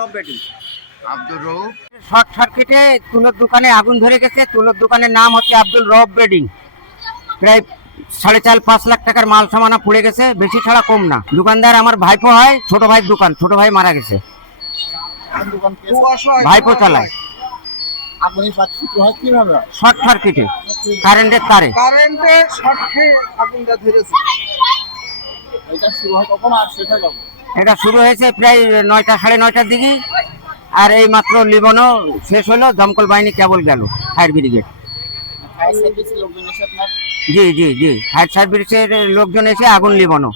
রব bedding. Abdur Rauf. Short সার্কিটে তুলোর দোকানে আগুন ধরে গেছে। তুলোর দোকানের নাম হচ্ছে আব্দুল রব বেডিং। প্রায় 4.5-5 লাখ টাকার মাল সামানা পড়ে গেছে, বেশি ছাড়া কম না। দোকানদার আমার ভাইপো হয়, ছোট ভাইয়ের দোকান, ছোট ভাই মারা গেছে। ভাইপো চালায়। আগুনের সূত্র হয় কিভাবে? শর্ট সার্কিটে, কারেন্টের তারে। কারেন্টে শর্ট খেয়ে আগুনটা ধরেছে। এটা শুরু হয় কখন আর শেষ হয় কখন? এটা শুরু হয়েছে প্রায় 9টা, 9:30টার দিকে। আর এই মাত্র লিবনও শেষ হলো, দমকল বাহিনী কেবল গেল, ফায়ার ব্রিগেড। ফায়ার সার্ভিসের লোকজন এসে আপনার জি জি জি, ফায়ার সার্ভিসের লোকজন এসে আগুন লিবনও।